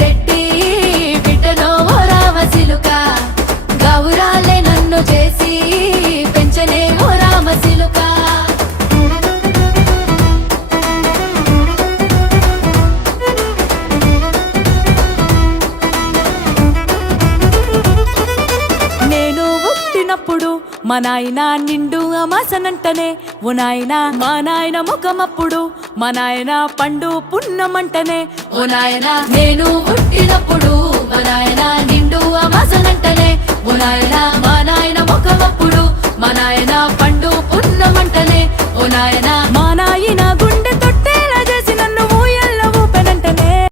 రెడ్డి బిడ్డనో ఓ రామసిలుక గౌరాలే నన్ను చేసి పెంచనే ఓ రామసిలుక నేను పుట్టినప్పుడు మా నాయన నిండు అమాసనంటనే ఓ నాయన మా నాయన ముఖమప్పుడు మా నాయన పండు పున్నమంటనే ఓ నాయన నేను పుట్టినప్పుడు మా నాయన నిండు అమాసనంటనే ఓ నాయన మా నాయన ముఖమప్పుడు మా నాయన పండు పున్నమంటనే ఓ నాయన మా నాయన